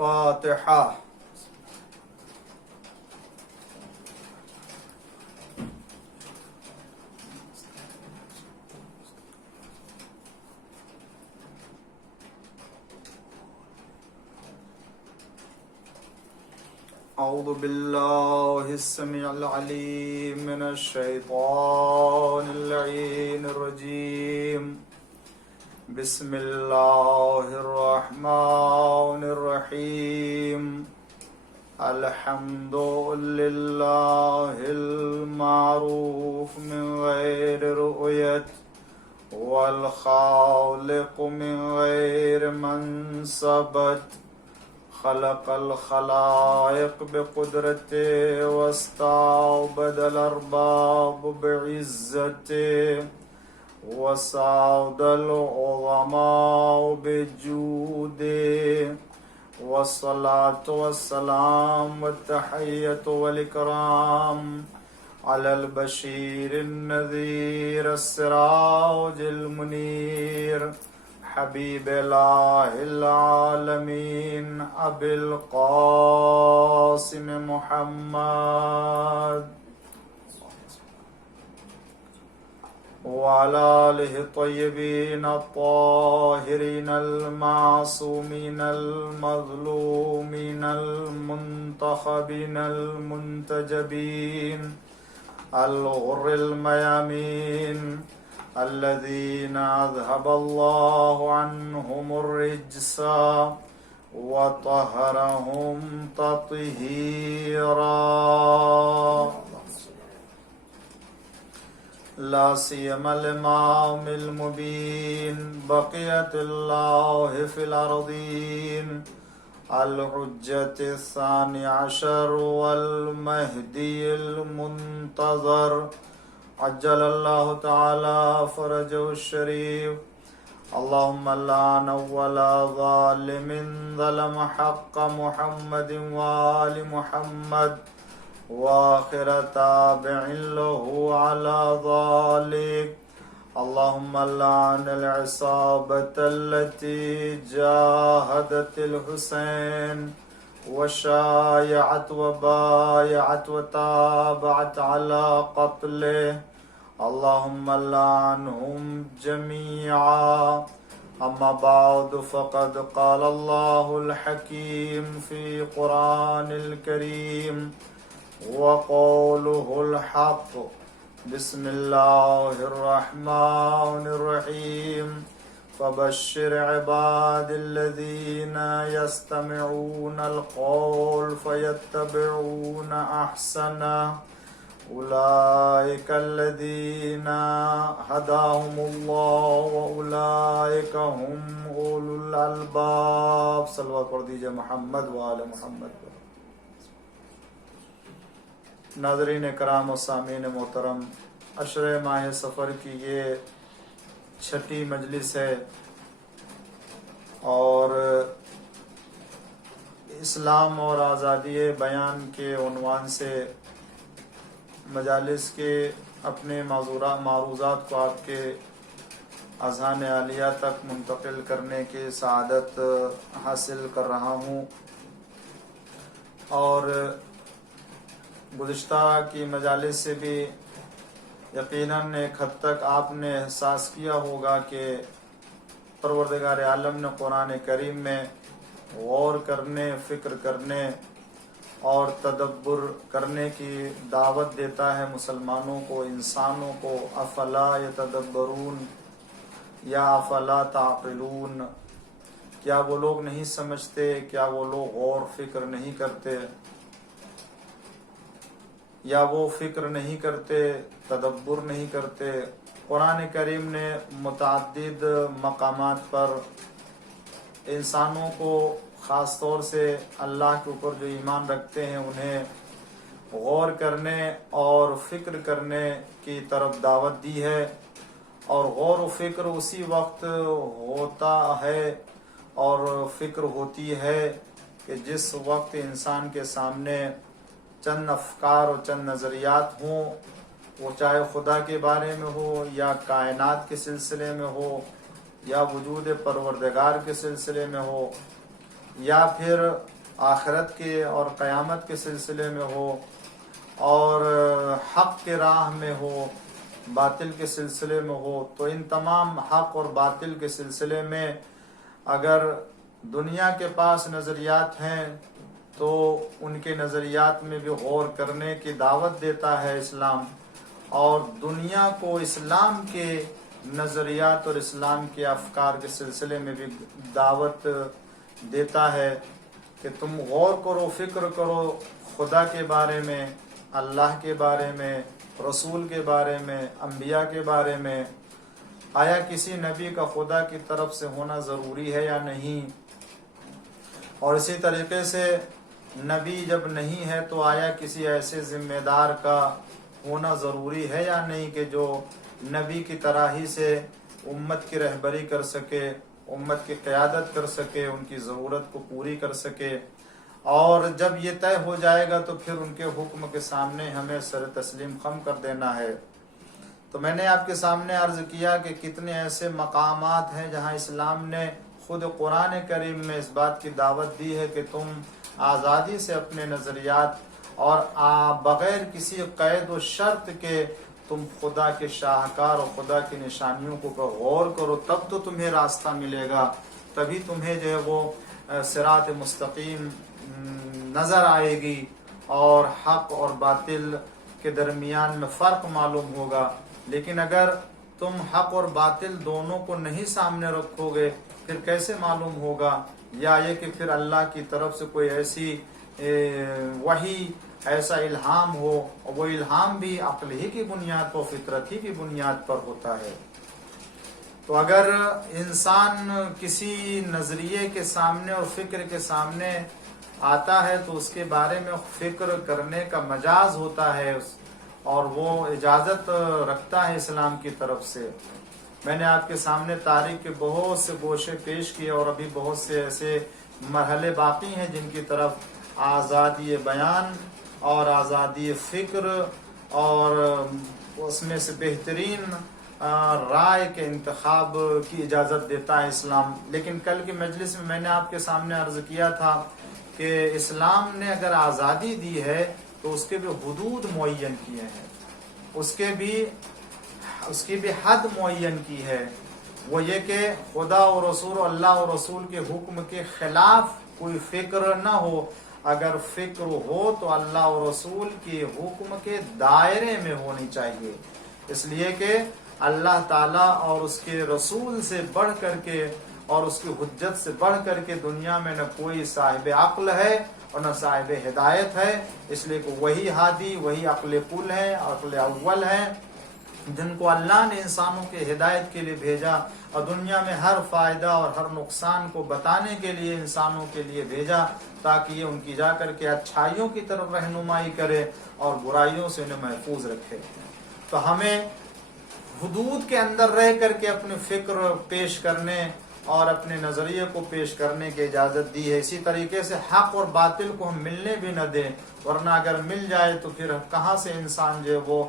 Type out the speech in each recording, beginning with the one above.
فاتحہ۔ اعوذ باللہ السمیع العلیم من الشیطان اللعین الرجیم، بسم اللہ الرحمن الرحیم، الحمد للہ المعروف من غیر رؤیت، والخالق من غیر منصبت، خلق الخلائق بقدرته واستعبد الأرباب بعزته، وسعد العظماء بجوده، والصلاة والسلام والتحية والإكرام على البشير النذير السراج المنير، حبیب الہ العالمین ابی القاسم محمد وعلى آلہ الطیبین الطاہرین المعصومین المظلومین المنتخبین المنتجبین الغر المیامین، الذين أذهب الله عنهم الرجس وطهرهم تطهيرا، لا سيما الإمام المبين بقية الله في الأرضين، الحجة الثاني عشر والمهدي المنتظر، عجل اللہ تعالی فرجہ الشریف، اللہم لعن اول ظالم ظلم حق محمد وآل محمد، وآخر تابع له على ذلك، اللہم لعن العصابة التي جاهدت الحسين وشايعت وبايعت وتابعت على قتله، اللهم لعنهم جميعا، أما بعد فقد قال الله الحكيم في قرآن الكريم وقوله الحق، بسم الله الرحمن الرحيم، فبشر عباد الذين يستمعون القول فيتبعون أحسنه، أولئك الذين هداهم الله وأولئك هم أولو الألباب۔ صلوات پڑھ دیجئے محمد وآل محمد۔ ناظرین کرام و سامعین محترم، عشر ماہ سفر کی یہ چھٹی مجلس ہے، اور اسلام اور آزادی بیان کے عنوان سے مجالس کے اپنے معروضات کو آپ کے اذہان عالیہ تک منتقل کرنے کی سعادت حاصل کر رہا ہوں، اور گزشتہ کی مجالس سے بھی یقیناً ایک حد تک آپ نے احساس کیا ہوگا کہ پروردگار عالم نے قرآن کریم میں غور کرنے، فکر کرنے اور تدبر کرنے کی دعوت دیتا ہے مسلمانوں کو، انسانوں کو، افلا یتدبرون یا افلا تعقلون، کیا وہ لوگ نہیں سمجھتے، کیا وہ لوگ غور فکر نہیں کرتے، یا وہ فکر نہیں کرتے، تدبر نہیں کرتے۔ قرآن کریم نے متعدد مقامات پر انسانوں کو، خاص طور سے اللہ کے اوپر جو ایمان رکھتے ہیں، انہیں غور کرنے اور فکر کرنے کی طرف دعوت دی ہے، اور غور و فکر اسی وقت ہوتا ہے اور فکر ہوتی ہے کہ جس وقت انسان کے سامنے چند افکار اور چند نظریات ہوں، وہ چاہے خدا کے بارے میں ہو یا کائنات کے سلسلے میں ہو یا وجود پروردگار کے سلسلے میں ہو، یا پھر آخرت کے اور قیامت کے سلسلے میں ہو، اور حق کے راہ میں ہو، باطل کے سلسلے میں ہو، تو ان تمام حق اور باطل کے سلسلے میں اگر دنیا کے پاس نظریات ہیں تو ان کے نظریات میں بھی غور کرنے کی دعوت دیتا ہے اسلام، اور دنیا کو اسلام کے نظریات اور اسلام کے افکار کے سلسلے میں بھی دعوت دیتا ہے کہ تم غور کرو، فکر کرو خدا کے بارے میں، اللہ کے بارے میں، رسول کے بارے میں، انبیاء کے بارے میں، آیا کسی نبی کا خدا کی طرف سے ہونا ضروری ہے یا نہیں، اور اسی طریقے سے نبی جب نہیں ہے تو آیا کسی ایسے ذمہ دار کا ہونا ضروری ہے یا نہیں کہ جو نبی کی طرح ہی سے امت کی رہبری کر سکے، امت کی قیادت کر سکے، ان کی ضرورت کو پوری کر سکے، اور جب یہ طے ہو جائے گا تو پھر ان کے حکم کے سامنے ہمیں سر تسلیم خم کر دینا ہے۔ تو میں نے آپ کے سامنے عرض کیا کہ کتنے ایسے مقامات ہیں جہاں اسلام نے خود قرآن کریم میں اس بات کی دعوت دی ہے کہ تم آزادی سے اپنے نظریات اور بغیر کسی قید و شرط کے تم خدا کے شاہکار اور خدا کی نشانیوں کو غور کرو، تب تو تمہیں راستہ ملے گا، تبھی تمہیں جو ہے وہ صراط مستقیم نظر آئے گی اور حق اور باطل کے درمیان میں فرق معلوم ہوگا۔ لیکن اگر تم حق اور باطل دونوں کو نہیں سامنے رکھو گے پھر کیسے معلوم ہوگا؟ یا یہ کہ پھر اللہ کی طرف سے کوئی ایسی وحی، ایسا الہام ہو، اور وہ الہام بھی عقل ہی کی بنیاد پر، فطرت ہی کی بنیاد پر ہوتا ہے۔ تو اگر انسان کسی نظریے کے سامنے اور فکر کے سامنے آتا ہے تو اس کے بارے میں فکر کرنے کا مجاز ہوتا ہے، اور وہ اجازت رکھتا ہے اسلام کی طرف سے۔ میں نے آپ کے سامنے تاریخ کے بہت سے گوشے پیش کیے، اور ابھی بہت سے ایسے مرحلے باقی ہیں جن کی طرف آزادی بیان اور آزادی فکر اور اس میں سے بہترین رائے کے انتخاب کی اجازت دیتا ہے اسلام۔ لیکن کل کی مجلس میں میں نے آپ کے سامنے عرض کیا تھا کہ اسلام نے اگر آزادی دی ہے تو اس کے بھی حدود معین کیے ہیں، اس کی بھی حد معین کی ہے، وہ یہ کہ خدا و رسول، اللہ و رسول کے حکم کے خلاف کوئی فکر نہ ہو، اگر فکر ہو تو اللہ و رسول کے حکم کے دائرے میں ہونی چاہیے، اس لیے کہ اللہ تعالیٰ اور اس کے رسول سے بڑھ کر کے اور اس کی حجت سے بڑھ کر کے دنیا میں نہ کوئی صاحب عقل ہے اور نہ صاحب ہدایت ہے، اس لیے کہ وہی ہادی، وہی عقل کل ہے، عقل اول ہے، جن کو اللہ نے انسانوں کے ہدایت کے لیے بھیجا اور دنیا میں ہر فائدہ اور ہر نقصان کو بتانے کے لیے انسانوں کے لیے بھیجا، تاکہ یہ ان کی جا کر کے اچھائیوں کی طرف رہنمائی کرے اور برائیوں سے انہیں محفوظ رکھے۔ تو ہمیں حدود کے اندر رہ کر کے اپنے فکر پیش کرنے اور اپنے نظریے کو پیش کرنے کی اجازت دی ہے۔ اسی طریقے سے حق اور باطل کو ہم ملنے بھی نہ دیں، ورنہ اگر مل جائے تو پھر کہاں سے انسان جو ہے وہ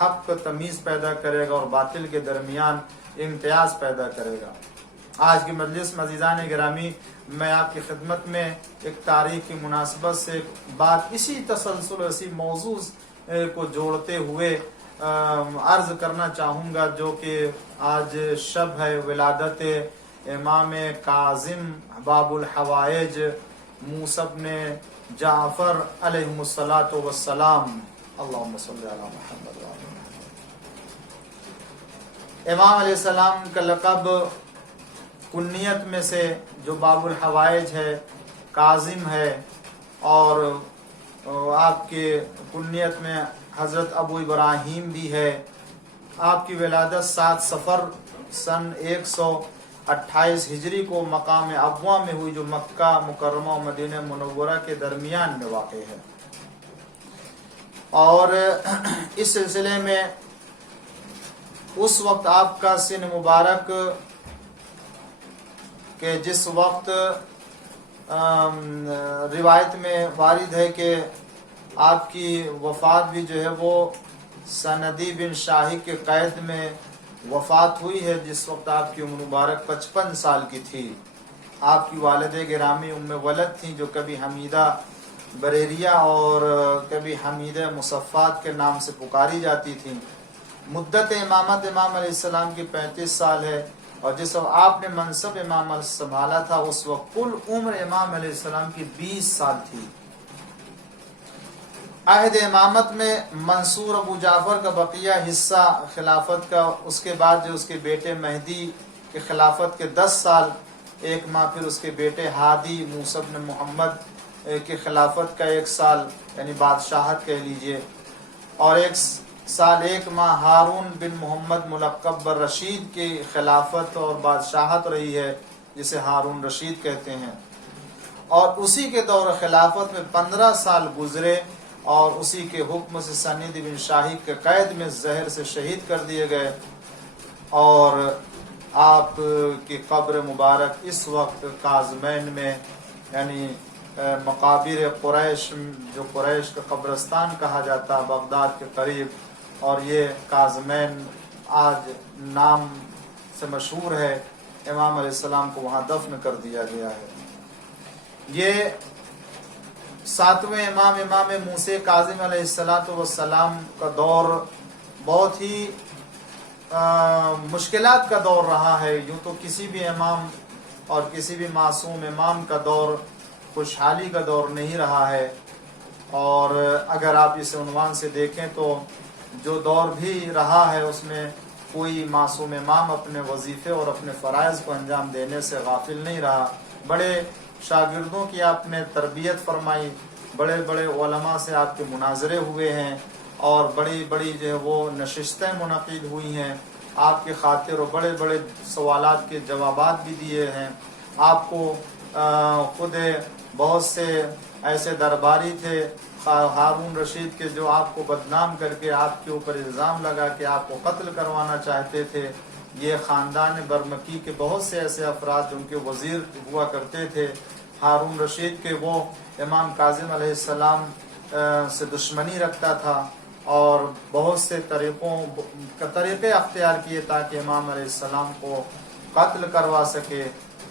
حق کا تمیز پیدا کرے گا اور باطل کے درمیان امتیاز پیدا کرے گا۔ آج کی مجلس میں عزیزان گرامی، میں آپ کی خدمت میں ایک تاریخ کی مناسبت سے بات اسی تسلسل، اسی موضوع کو جوڑتے ہوئے عرض کرنا چاہوں گا، جو کہ آج شب ہے ولادت امام کاظم باب الحوائج موسیٰ بن جعفر علیہ الصلاۃ والسلام۔ اللہم صلی علی محمد وعلی محمد۔ امام علیہ السلام کا لقب کنیت میں سے جو باب الحوائج ہے، کاظم ہے، اور آپ کے کنیت میں حضرت ابو ابراہیم بھی ہے۔ آپ کی ولادت 7 صفر سن 128 ہجری کو مقام ابواء میں ہوئی، جو مکہ مکرمہ و مدینہ منورہ کے درمیان میں واقع ہے۔ اور اس سلسلے میں اس وقت آپ کا سن مبارک کہ جس وقت روایت میں وارد ہے کہ آپ کی وفات بھی جو ہے وہ سندی بن شاہی کے قید میں وفات ہوئی ہے، جس وقت آپ کی عمر مبارک 55 سال کی تھی۔ آپ کی والد گرامی ام ولد تھیں، جو کبھی حمیدہ بریریہ اور کبھی حمیدہ مصفات کے نام سے پکاری جاتی تھیں۔ مدت امامت امام علیہ السلام کی 35 سال ہے، اور جس وقت آپ نے منصب امامت سنبھالا تھا اس وقت کل عمر امام علیہ السلام کی 20 سال تھی۔ عہد امامت میں منصور ابو جعفر کا بقیہ حصہ خلافت کا، اس کے بعد جو اس کے بیٹے مہدی کے خلافت کے 10 سال، 1 ماہ پھر اس کے بیٹے ہادی موسیٰ بن محمد کے خلافت کا 1 سال، یعنی بادشاہت کہہ لیجئے، اور 1 سال 1 ماہ ہارون بن محمد ملقب بالرشید کی خلافت اور بادشاہت رہی ہے، جسے ہارون رشید کہتے ہیں، اور اسی کے دور خلافت میں 15 سال گزرے، اور اسی کے حکم سے سنید بن شاہد کے قید میں زہر سے شہید کر دیے گئے، اور آپ کی قبر مبارک اس وقت کاظمین میں، یعنی مقابر قریش، جو قریش کا قبرستان کہا جاتا بغداد کے قریب، اور یہ کاظمین آج نام سے مشہور ہے، امام علیہ السلام کو وہاں دفن کر دیا گیا ہے۔ یہ 7ویں امام موسیٰ کاظم علیہ السلام کا دور بہت ہی مشکلات کا دور رہا ہے۔ یوں تو کسی بھی امام اور کسی بھی معصوم امام کا دور خوشحالی کا دور نہیں رہا ہے، اور اگر آپ اس عنوان سے دیکھیں تو جو دور بھی رہا ہے اس میں کوئی معصوم امام اپنے وظیفے اور اپنے فرائض کو انجام دینے سے غافل نہیں رہا۔ بڑے شاگردوں کی آپ نے تربیت فرمائی، بڑے بڑے علماء سے آپ کے مناظرے ہوئے ہیں، اور بڑی بڑی جو ہے وہ نشستیں منعقد ہوئی ہیں آپ کے خاطر، اور بڑے بڑے سوالات کے جوابات بھی دیے ہیں۔ آپ کو خود بہت سے ایسے درباری تھے ہارون رشید کے جو آپ کو بدنام کر کے آپ کے اوپر الزام لگا کہ آپ کو قتل کروانا چاہتے تھے۔ یہ خاندان برمکی کے بہت سے ایسے افراد جو ان کے وزیر ہوا کرتے تھے، ہارون رشید کے وہ امام کاظم علیہ السلام سے دشمنی رکھتا تھا، اور بہت سے طریقے اختیار کیے تاکہ امام علیہ السلام کو قتل کروا سکے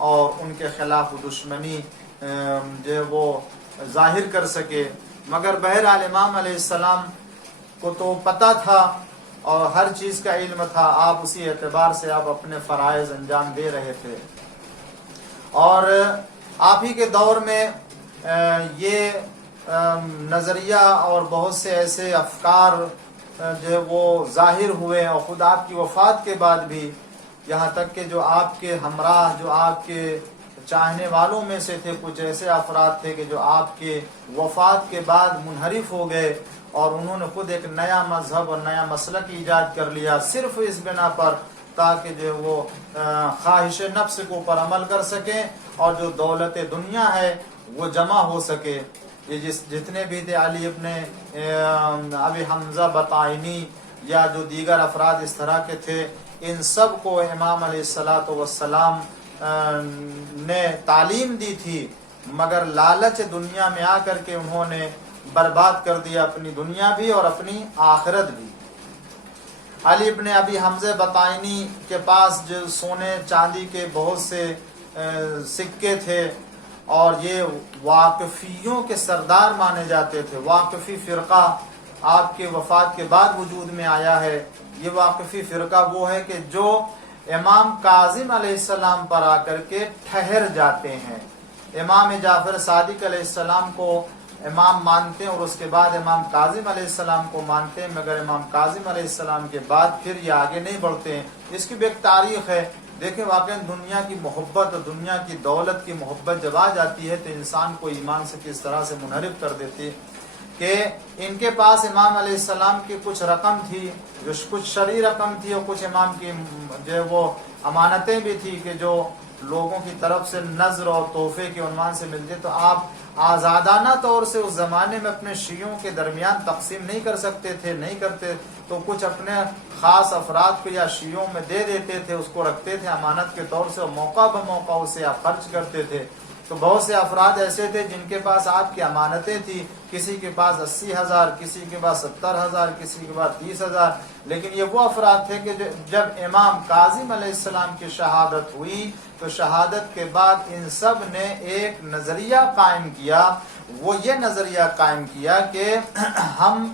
اور ان کے خلاف دشمنی جو ہے وہ ظاہر کر سکے۔ مگر بہرحال امام علیہ السلام کو تو پتہ تھا اور ہر چیز کا علم تھا، آپ اسی اعتبار سے آپ اپنے فرائض انجام دے رہے تھے، اور آپ ہی کے دور میں یہ نظریہ اور بہت سے ایسے افکار جو ہے وہ ظاہر ہوئے، اور خود آپ کی وفات کے بعد بھی، یہاں تک کہ جو آپ کے ہمراہ، جو آپ کے چاہنے والوں میں سے تھے، کچھ ایسے افراد تھے کہ جو آپ کے وفات کے بعد منحرف ہو گئے، اور انہوں نے خود ایک نیا مذہب اور نیا مسلک ایجاد کر لیا، صرف اس بنا پر تاکہ جو وہ خواہش نفس کے اوپر عمل کر سکیں اور جو دولت دنیا ہے وہ جمع ہو سکے۔ یہ جتنے بھی تھے علی ابن ابی حمزہ بطائنی یا جو دیگر افراد اس طرح کے تھے، ان سب کو امام علیہ السلام نے تعلیم دی تھی، مگر لالچ دنیا میں آ کر کے انہوں نے برباد کر دیا اپنی دنیا بھی اور اپنی آخرت بھی۔ علی ابن ابی حمزہ بطائنی کے پاس جو سونے چاندی کے بہت سے سکے تھے، اور یہ واقفیوں کے سردار مانے جاتے تھے۔ واقفی فرقہ آپ کے وفات کے بعد وجود میں آیا ہے۔ یہ واقفی فرقہ وہ ہے کہ جو امام کاظم علیہ السلام پر آ کر کے ٹھہر جاتے ہیں، امام جعفر صادق علیہ السلام کو امام مانتے ہیں اور اس کے بعد امام کاظم علیہ السلام کو مانتے ہیں، مگر امام کاظم علیہ السلام کے بعد پھر یہ آگے نہیں بڑھتے ہیں۔ اس کی بھی ایک تاریخ ہے۔ دیکھیں واقعا دنیا کی محبت اور دنیا کی دولت کی محبت جب آ جاتی ہے تو انسان کو ایمان سے کس طرح سے منحرف کر دیتی ہے، کہ ان کے پاس امام علیہ السلام کی کچھ رقم تھی، جو کچھ شرعی رقم تھی، اور کچھ امام کی جو ہے وہ امانتیں بھی تھی کہ جو لوگوں کی طرف سے نذر اور تحفے کے عنوان سے ملتے، تو آپ آزادانہ طور سے اس زمانے میں اپنے شیعوں کے درمیان تقسیم نہیں کر سکتے تھے، نہیں کرتے تو کچھ اپنے خاص افراد کو یا شیعوں میں دے دیتے تھے، اس کو رکھتے تھے امانت کے طور سے، اور موقع بموقع اسے آپ خرچ کرتے تھے۔ تو بہت سے افراد ایسے تھے جن کے پاس آپ کی امانتیں تھیں، کسی کے پاس 80,000، کسی کے پاس 70,000، کسی کے پاس 30,000، لیکن یہ وہ افراد تھے کہ جب امام کاظم علیہ السلام کی شہادت ہوئی تو شہادت کے بعد ان سب نے ایک نظریہ قائم کیا، وہ یہ نظریہ قائم کیا کہ ہم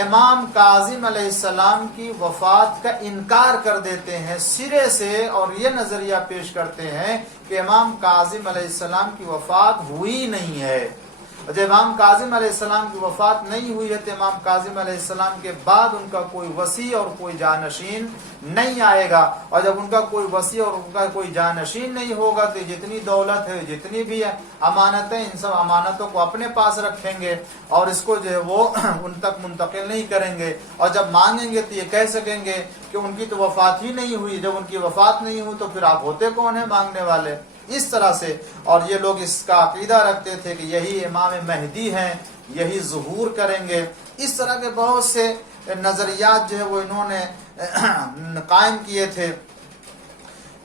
امام کاظم علیہ السلام کی وفات کا انکار کر دیتے ہیں سرے سے، اور یہ نظریہ پیش کرتے ہیں کہ امام کاظم علیہ السلام کی وفات ہوئی نہیں ہے۔ جب امام کاظم علیہ السلام کی وفات نہیں ہوئی ہے تو امام کاظم علیہ السلام کے بعد ان کا کوئی وصی اور کوئی جانشین نہیں آئے گا، اور جب ان کا کوئی وصی اور ان کا کوئی جانشین نہیں ہوگا تو جتنی دولت ہے، جتنی بھی امانتیں، ان سب امانتوں کو اپنے پاس رکھیں گے اور اس کو جو ہے وہ ان تک منتقل نہیں کریں گے، اور جب مانگیں گے تو یہ کہہ سکیں گے کہ ان کی تو وفات ہی نہیں ہوئی، جب ان کی وفات نہیں ہوئی تو پھر آپ ہوتے کون ہیں مانگنے والے؟ اس طرح سے، اور یہ لوگ اس کا عقیدہ رکھتے تھے کہ یہی امام مہدی ہیں، یہی ظہور کریں گے۔ اس طرح کے بہت سے نظریات جو ہے وہ انہوں نے قائم کیے تھے،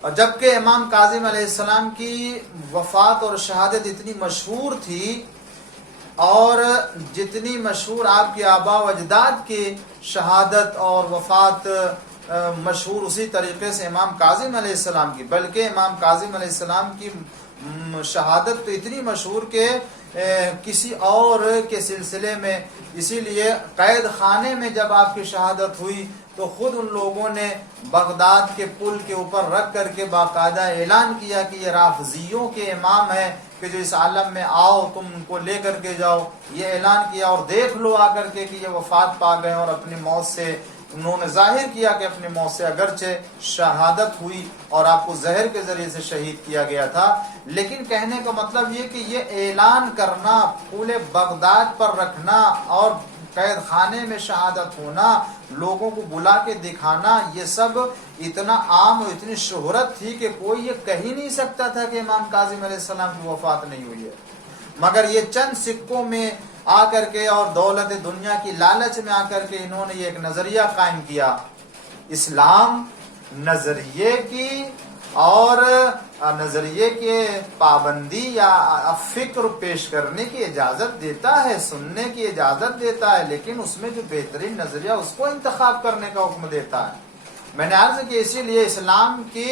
اور جبکہ امام کاظم علیہ السلام کی وفات اور شہادت اتنی مشہور تھی، اور جتنی مشہور آپ کے آباء و اجداد کی شہادت اور وفات مشہور اسی طریقے سے امام کاظم علیہ السلام کی، بلکہ امام کاظم علیہ السلام کی شہادت تو اتنی مشہور کہ کسی اور کے سلسلے میں، اسی لیے قید خانے میں جب آپ کی شہادت ہوئی تو خود ان لوگوں نے بغداد کے پل کے اوپر رکھ کر کے باقاعدہ اعلان کیا کہ یہ رافضیوں کے امام ہیں کہ جو اس عالم میں آؤ، تم ان کو لے کر کے جاؤ، یہ اعلان کیا، اور دیکھ لو آ کر کے کہ یہ وفات پا گئے، اور اپنی موت سے انہوں نے ظاہر کیا کہ اپنی موت سے اگرچہ شہادت ہوئی اور آپ کو زہر کے ذریعے سے شہید کیا گیا تھا، لیکن کہنے کا مطلب یہ کہ یہ اعلان کرنا، پورے بغداد پر رکھنا اور قید خانے میں شہادت ہونا، لوگوں کو بلا کے دکھانا، یہ سب اتنا عام اور اتنی شہرت تھی کہ کوئی یہ کہہ ہی نہیں سکتا تھا کہ امام کاظم علیہ السلام کی وفات نہیں ہوئی ہے۔ مگر یہ چند سکوں میں آ کر کے اور دولت دنیا کی لالچ میں آ کر کے انہوں نے یہ ایک نظریہ قائم کیا۔ اسلام نظریے کی اور نظریے کے پابندی یا فکر پیش کرنے کی اجازت دیتا ہے، سننے کی اجازت دیتا ہے، لیکن اس میں جو بہترین نظریہ اس کو انتخاب کرنے کا حکم دیتا ہے۔ میں نے عرض کی اسی لیے اسلام کی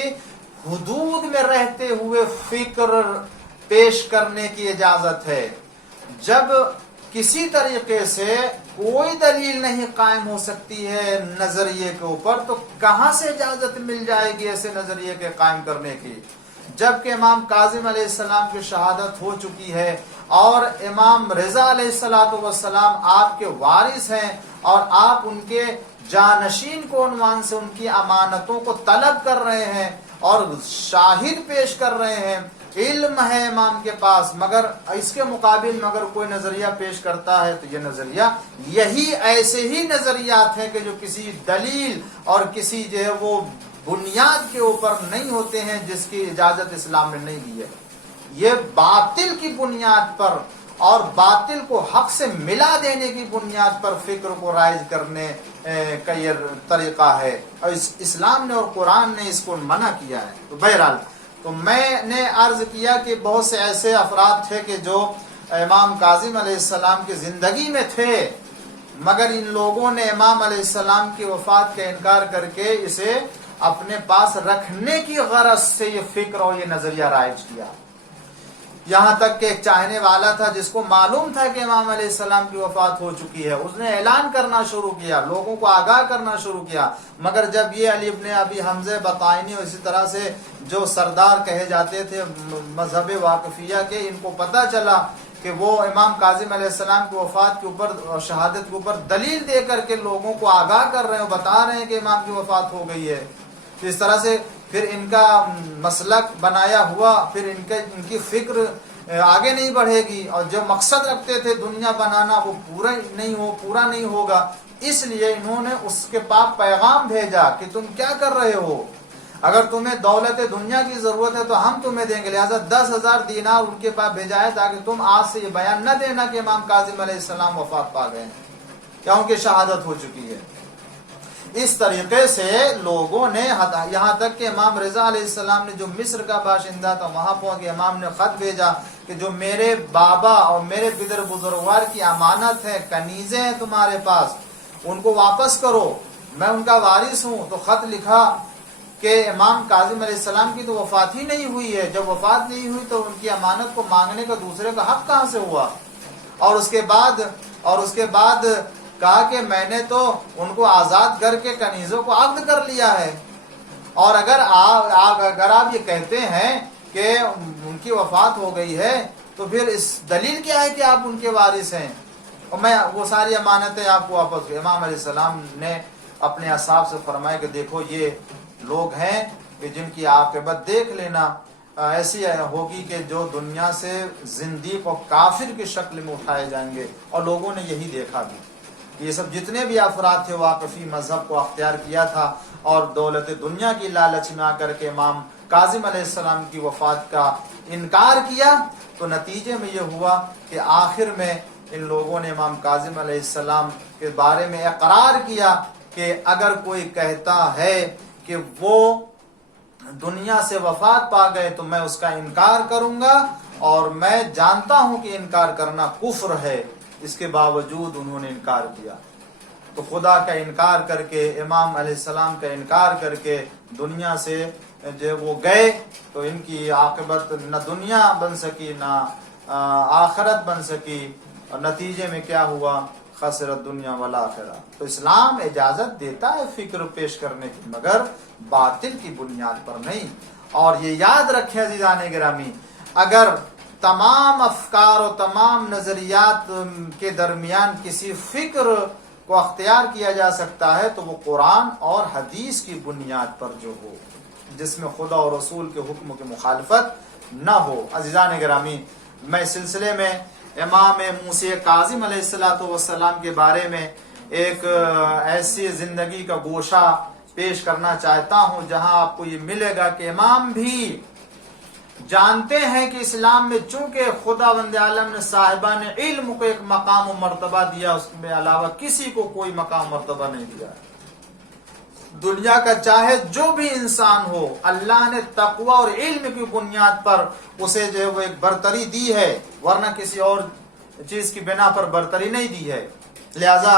حدود میں رہتے ہوئے فکر پیش کرنے کی اجازت ہے۔ جب کسی طریقے سے کوئی دلیل نہیں قائم ہو سکتی ہے نظریے کے اوپر تو کہاں سے اجازت مل جائے گی ایسے نظریے کے قائم کرنے کی؟ جبکہ امام کاظم علیہ السلام کی شہادت ہو چکی ہے اور امام رضا علیہ السلام آپ کے وارث ہیں، اور آپ ان کے جانشین کو عنوان سے ان کی امانتوں کو طلب کر رہے ہیں اور شاہد پیش کر رہے ہیں، علم ہے امام کے پاس، مگر اس کے مقابل مگر کوئی نظریہ پیش کرتا ہے تو یہ نظریہ، یہی ایسے ہی نظریات ہیں کہ جو کسی دلیل اور کسی جو ہے وہ بنیاد کے اوپر نہیں ہوتے ہیں، جس کی اجازت اسلام نے نہیں دی ہے۔ یہ باطل کی بنیاد پر اور باطل کو حق سے ملا دینے کی بنیاد پر فکر کو رائج کرنے کا یہ طریقہ ہے، اور اسلام نے اور قرآن نے اس کو منع کیا ہے۔ تو بہرحال تو میں نے عرض کیا کہ بہت سے ایسے افراد تھے کہ جو امام کاظم علیہ السلام کی زندگی میں تھے، مگر ان لوگوں نے امام علیہ السلام کی وفات کا انکار کر کے اسے اپنے پاس رکھنے کی غرض سے یہ فکر اور یہ نظریہ رائج کیا۔ یہاں تک کہ ایک چاہنے والا تھا جس کو معلوم تھا کہ امام علیہ السلام کی وفات ہو چکی ہے، اس نے اعلان کرنا شروع کیا، لوگوں کو آگاہ کرنا شروع کیا، مگر جب یہ علی ابن ابی حمزہ بطائنی اور اسی طرح سے جو سردار کہے جاتے تھے مذہب واقفیہ کے، ان کو پتہ چلا کہ وہ امام کاظم علیہ السلام کی وفات کے اوپر، شہادت کے اوپر دلیل دے کر کے لوگوں کو آگاہ کر رہے ہیں، بتا رہے ہیں کہ امام کی وفات ہو گئی ہے، تو اس طرح سے پھر ان کا مسلک بنایا ہوا، پھر ان کی فکر آگے نہیں بڑھے گی، اور جو مقصد رکھتے تھے دنیا بنانا وہ پورا نہیں ہوگا، اس لیے انہوں نے اس کے پاس پیغام بھیجا کہ تم کیا کر رہے ہو، اگر تمہیں دولت دنیا کی ضرورت ہے تو ہم تمہیں دیں گے، لہٰذا 10,000 دینار ان کے پاس بھیجا ہے تاکہ تم آج سے یہ بیان نہ دینا کہ امام کاظم علیہ السلام وفات پا گئے ہیں یا ان کی شہادت ہو چکی ہے۔ اس طریقے سے لوگوں نے یہاں تک کہ امام رضا علیہ السلام نے جو مصر کا باشندہ تھا وہاں پہنچ کے امام نے خط بھیجا کہ جو میرے بابا اور میرے پدر بزرگوار کی امانت ہے، کنیزیں ہیں تمہارے پاس، ان کو واپس کرو، میں ان کا وارث ہوں۔ تو خط لکھا کہ امام کاظم علیہ السلام کی تو وفات ہی نہیں ہوئی ہے، جب وفات نہیں ہوئی تو ان کی امانت کو مانگنے کا دوسرے کا حق کہاں سے ہوا؟ اور اس کے بعد کہا کہ میں نے تو ان کو آزاد کر کے کنیزوں کو عقد کر لیا ہے، اور اگر آپ یہ کہتے ہیں کہ ان کی وفات ہو گئی ہے تو پھر اس دلیل کیا ہے کہ آپ ان کے وارث ہیں، اور میں وہ ساری امانتیں آپ کو واپس۔ امام علیہ السلام نے اپنے اصحاب سے فرمایا کہ دیکھو یہ لوگ ہیں کہ جن کی عاقبت دیکھ لینا ایسی ہوگی کہ جو دنیا سے زندیق اور کافر کی شکل میں اٹھائے جائیں گے، اور لوگوں نے یہی دیکھا بھی۔ یہ سب جتنے بھی افراد تھے واقفی مذہب کو اختیار کیا تھا اور دولت دنیا کی لالچ میں آ کر کے امام کاظم علیہ السلام کی وفات کا انکار کیا، تو نتیجے میں یہ ہوا کہ آخر میں ان لوگوں نے امام کاظم علیہ السلام کے بارے میں اقرار کیا کہ اگر کوئی کہتا ہے کہ وہ دنیا سے وفات پا گئے تو میں اس کا انکار کروں گا، اور میں جانتا ہوں کہ انکار کرنا کفر ہے، اس کے باوجود انہوں نے انکار کیا۔ تو خدا کا انکار کر کے، امام علیہ السلام کا انکار کر کے دنیا سے جو وہ گئے، تو ان کی عاقبت نہ دنیا بن سکی نہ آخرت بن سکی، اور نتیجے میں کیا ہوا؟ خسرت دنیا والآخرہ۔ تو اسلام اجازت دیتا ہے فکر پیش کرنے کی، مگر باطل کی بنیاد پر نہیں۔ اور یہ یاد رکھیں عزیزان گرامی، اگر تمام افکار و تمام نظریات کے درمیان کسی فکر کو اختیار کیا جا سکتا ہے تو وہ قرآن اور حدیث کی بنیاد پر جو ہو، جس میں خدا اور رسول کے حکم کی مخالفت نہ ہو۔ عزیزان گرامی، میں سلسلے میں امام موسی کاظم علیہ السلام کے بارے میں ایک ایسی زندگی کا گوشہ پیش کرنا چاہتا ہوں جہاں آپ کو یہ ملے گا کہ امام بھی جانتے ہیں کہ اسلام میں چونکہ خدا وند عالم نے صاحبان علم کو ایک مقام و مرتبہ دیا، اس کے علاوہ کسی کو کوئی مقام مرتبہ نہیں دیا۔ دنیا کا چاہے جو بھی انسان ہو، اللہ نے تقوی اور علم کی بنیاد پر اسے جو ہے وہ ایک برتری دی ہے، ورنہ کسی اور چیز کی بنا پر برتری نہیں دی ہے۔ لہذا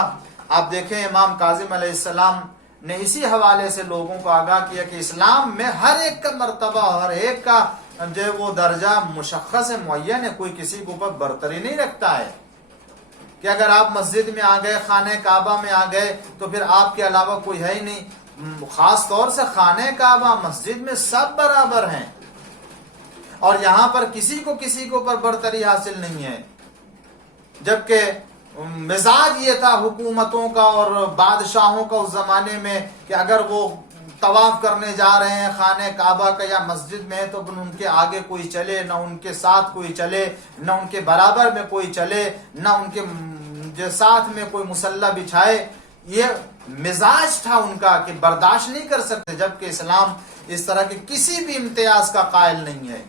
آپ دیکھیں امام کاظم علیہ السلام نے اسی حوالے سے لوگوں کو آگاہ کیا کہ اسلام میں ہر ایک کا مرتبہ، ہر ایک کا جو ہے وہ درجہ مشخص ہے، معین ہے، کوئی کسی کے اوپر برتری نہیں رکھتا ہے کہ اگر آپ مسجد میں آ گئے، خانہ کعبہ میں آ گئے تو پھر آپ کے علاوہ کوئی ہے ہی نہیں۔ خاص طور سے خانہ کعبہ، مسجد میں سب برابر ہیں، اور یہاں پر کسی کو اوپر برتری حاصل نہیں ہے۔ جبکہ مزاج یہ تھا حکومتوں کا اور بادشاہوں کا اس زمانے میں کہ اگر وہ طواف کرنے جا رہے ہیں خانہ کعبہ کا یا مسجد میں تو ان کے آگے کوئی چلے، نہ ان کے ساتھ کوئی چلے، نہ ان کے برابر میں کوئی چلے، نہ ان کے ساتھ میں کوئی مسلح بچھائے۔ یہ مزاج تھا ان کا کہ برداشت نہیں کر سکتے، جبکہ اسلام اس طرح کے کسی بھی امتیاز کا قائل نہیں ہے۔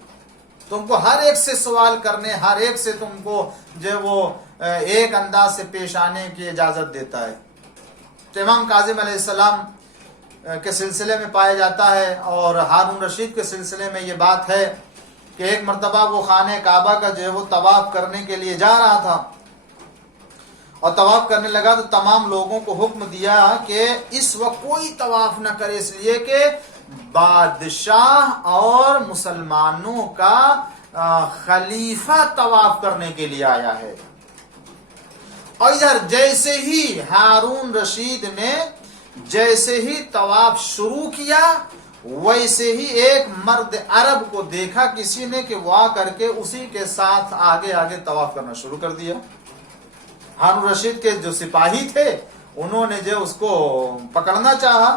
تم کو ہر ایک سے سوال کرنے، ہر ایک سے تم کو جو وہ ایک انداز سے پیش آنے کی اجازت دیتا ہے۔ تو امام کاظم علیہ السلام کے سلسلے میں پایا جاتا ہے، اور ہارون رشید کے سلسلے میں یہ بات ہے کہ ایک مرتبہ وہ خانہ کعبہ کا جو ہے وہ طواف کرنے کے لیے جا رہا تھا، اور طواف کرنے لگا تو تمام لوگوں کو حکم دیا کہ اس وقت کوئی طواف نہ کرے، اس لیے کہ بادشاہ اور مسلمانوں کا خلیفہ طواف کرنے کے لیے آیا ہے۔ اور ادھر جیسے ہی ہارون رشید نے جیسے ہی طواف شروع کیا، ویسے ہی ایک مرد عرب کو دیکھا کسی نے کہ وہ آ کر کے اسی کے ساتھ آگے آگے طواف کرنا شروع کر دیا۔ ہارون رشید کے جو سپاہی تھے انہوں نے جو اس کو پکڑنا چاہا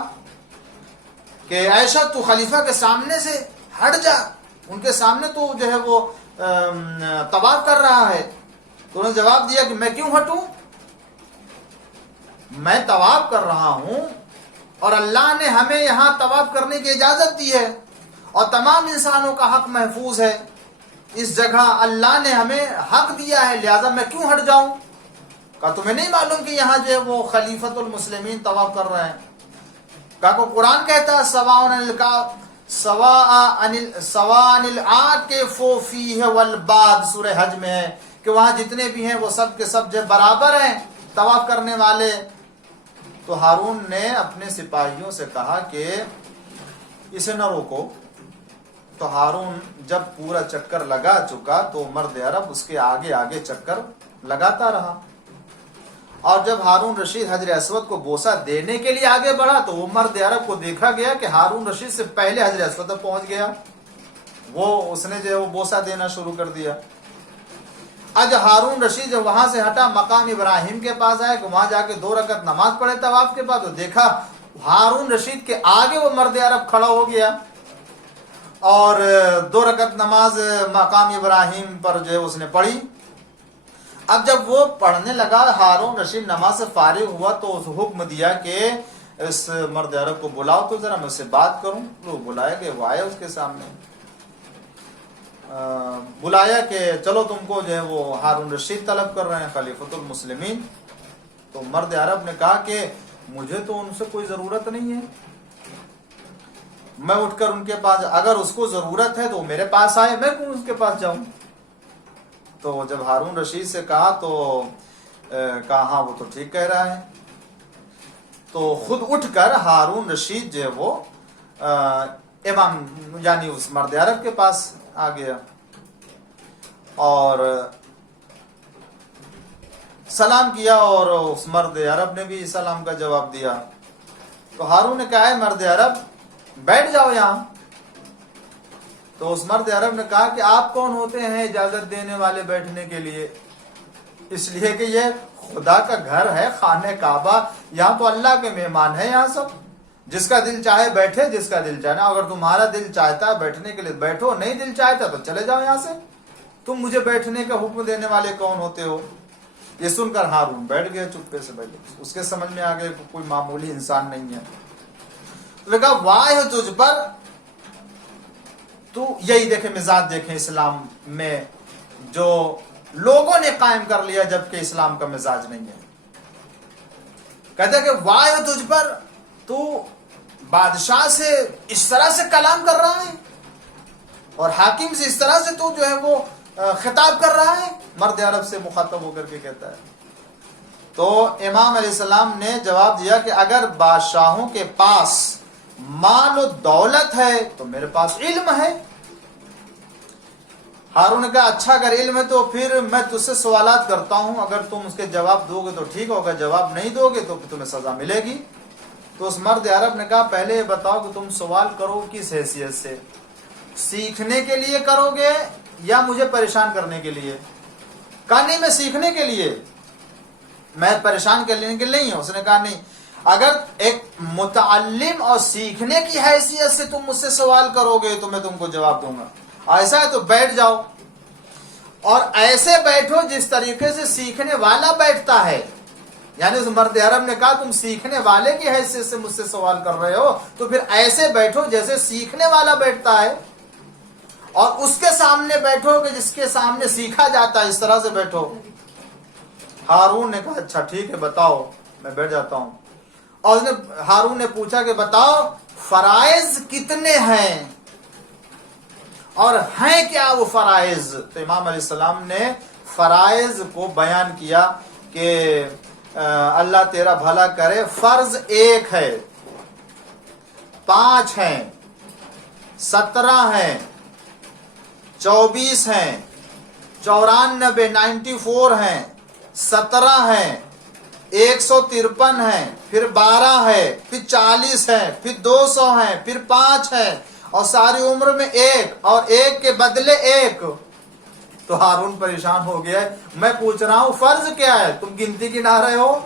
کہ ایسا تو خلیفہ کے سامنے سے ہٹ جا، ان کے سامنے تو جو ہے وہ طواف کر رہا ہے۔ تو انہوں نے جواب دیا کہ میں کیوں ہٹوں، میں طواف کر رہا ہوں اور اللہ نے ہمیں یہاں طواف کرنے کی اجازت دی ہے اور تمام انسانوں کا حق محفوظ ہے، اس جگہ اللہ نے ہمیں حق دیا ہے، لہذا میں کیوں ہٹ جاؤں؟ کہا تمہیں نہیں معلوم کہ یہاں جو ہے وہ خلیفۃ المسلمین طواف کر رہے ہیں؟ کو قرآن کہتا ہے سواء العاکف فیہ والباد، سورہ حج میں ہے کہ وہاں جتنے بھی ہیں وہ سب کے سب جو برابر ہیں طواف کرنے والے. تو ہارون نے اپنے سپاہیوں سے کہا کہ اسے نہ روکو. تو ہارون جب پورا چکر لگا چکا تو مرد عرب اس کے آگے آگے چکر لگاتا رہا. اور جب ہارون رشید حجر اسود کو بوسہ دینے کے لیے آگے بڑھا تو وہ مرد عرب کو دیکھا گیا کہ ہارون رشید سے پہلے حجر اسود تک پہنچ گیا. اس نے جو وہ بوسہ دینا شروع کر دیا. آج ہارون رشید جب وہاں سے ہٹا مقام ابراہیم کے پاس آئے کہ وہاں جا کے 2 رکعت نماز پڑھے طواف کے بعد، تو دیکھا ہارون رشید کے آگے وہ مرد عرب کھڑا ہو گیا اور 2 رکعت نماز مقام ابراہیم پر جو ہے اس نے پڑھی. اب جب وہ پڑھنے لگا ہارون رشید نماز سے فارغ ہوا تو اس حکم دیا کہ اس مرد عرب کو بلاؤ تو ذرا میں اس سے بات کروں. وہ بلایا کہ وہ آئے اس کے سامنے، بلایا کہ چلو تم کو جو ہے وہ ہارون رشید طلب کر رہے ہیں خلیفۃ المسلمین. تو مرد عرب نے کہا کہ مجھے تو ان سے کوئی ضرورت نہیں ہے، میں اٹھ کر ان کے پاس، اگر اس کو ضرورت ہے تو وہ میرے پاس آئے، میں کیوں اس کے پاس جاؤں. تو جب ہارون رشید سے کہا تو کہا ہاں وہ تو ٹھیک کہہ رہا ہے. تو خود اٹھ کر ہارون رشید جو ہے وہ امام یعنی اس مرد عرب کے پاس آ گیا اور سلام کیا، اور اس مرد عرب نے بھی سلام کا جواب دیا. تو ہارون نے کہا ہے مرد عرب بیٹھ جاؤ یہاں. تو اس مرد عرب نے کہا کہ آپ کون ہوتے ہیں اجازت دینے والے بیٹھنے کے لیے؟ اس لیے کہ یہ خدا کا گھر ہے، خانہ کعبہ، یہاں تو اللہ کے مہمان ہیں. یہاں سب جس کا دل چاہے بیٹھے، جس کا دل چاہے. اگر تمہارا دل چاہتا ہے بیٹھنے کے لیے بیٹھو، نہیں دل چاہتا تو چلے جاؤ یہاں سے. تم مجھے بیٹھنے کا حکم دینے والے کون ہوتے ہو؟ یہ سن کر ہارون بیٹھ گئے چپے سے بیٹھے. اس کے سمجھ میں آ گئے کوئی معمولی انسان نہیں ہے. لگا واہ تجھ پر، تو یہی دیکھیں مزاج دیکھیں اسلام میں جو لوگوں نے قائم کر لیا جبکہ اسلام کا مزاج نہیں ہے. کہتے کہ واہ تجھ پر، تو بادشاہ سے اس طرح سے کلام کر رہا ہے اور حاکم سے اس طرح سے تو جو ہے وہ خطاب کر رہا ہے. مرد عرب سے مخاطب ہو کر کے کہتا ہے. تو امام علیہ السلام نے جواب دیا کہ اگر بادشاہوں کے پاس مال و دولت ہے تو میرے پاس علم ہے. ہارون نے کہا اچھا اگر علم ہے تو پھر میں تجھ سے سوالات کرتا ہوں، اگر تم اس کے جواب دو گے تو ٹھیک ہوگا، جواب نہیں دو گے تو پھر تمہیں سزا ملے گی. تو اس مرد عرب نے کہا پہلے یہ بتاؤ کہ تم سوال کرو کس حیثیت سے، سیکھنے کے لیے کرو گے یا مجھے پریشان کرنے کے لیے؟ کہا نہیں میں سیکھنے کے لیے، میں پریشان کرنے کے لیے نہیں ہوں. اس نے کہا نہیں، اگر ایک متعلم اور سیکھنے کی حیثیت سے تم مجھ سے سوال کرو گے تو میں تم کو جواب دوں گا. ایسا ہے تو بیٹھ جاؤ، اور ایسے بیٹھو جس طریقے سے سیکھنے والا بیٹھتا ہے. یعنی اس مرد عرب نے کہا تم سیکھنے والے کی حیثیت سے مجھ سے سوال کر رہے ہو تو پھر ایسے بیٹھو جیسے سیکھنے والا بیٹھتا ہے، اور اس کے سامنے بیٹھو کہ جس کے سامنے سیکھا جاتا ہے، اس طرح سے بیٹھو. ہارون نے کہا اچھا ٹھیک ہے بتاؤ، میں بیٹھ جاتا ہوں. اور ہارون نے پوچھا کہ بتاؤ فرائض کتنے ہیں اور ہیں کیا وہ فرائض؟ تو امام علیہ السلام نے فرائض کو بیان کیا کہ اللہ تیرا بھلا کرے، فرض 1 ہے، 5 ہیں، 17 ہیں، 24 ہیں، 94 94 ہیں، 17 ہیں، 153 ہیں، پھر 12 ہے، پھر 40 ہیں، پھر 200 ہیں، پھر 5 ہیں، اور ساری عمر میں 1 اور 1 کے بدلے 1. تو ہارون پریشان ہو گیا، میں پوچھ رہا ہوں فرض کیا ہے، تم گنتی گنا رہے ہو؟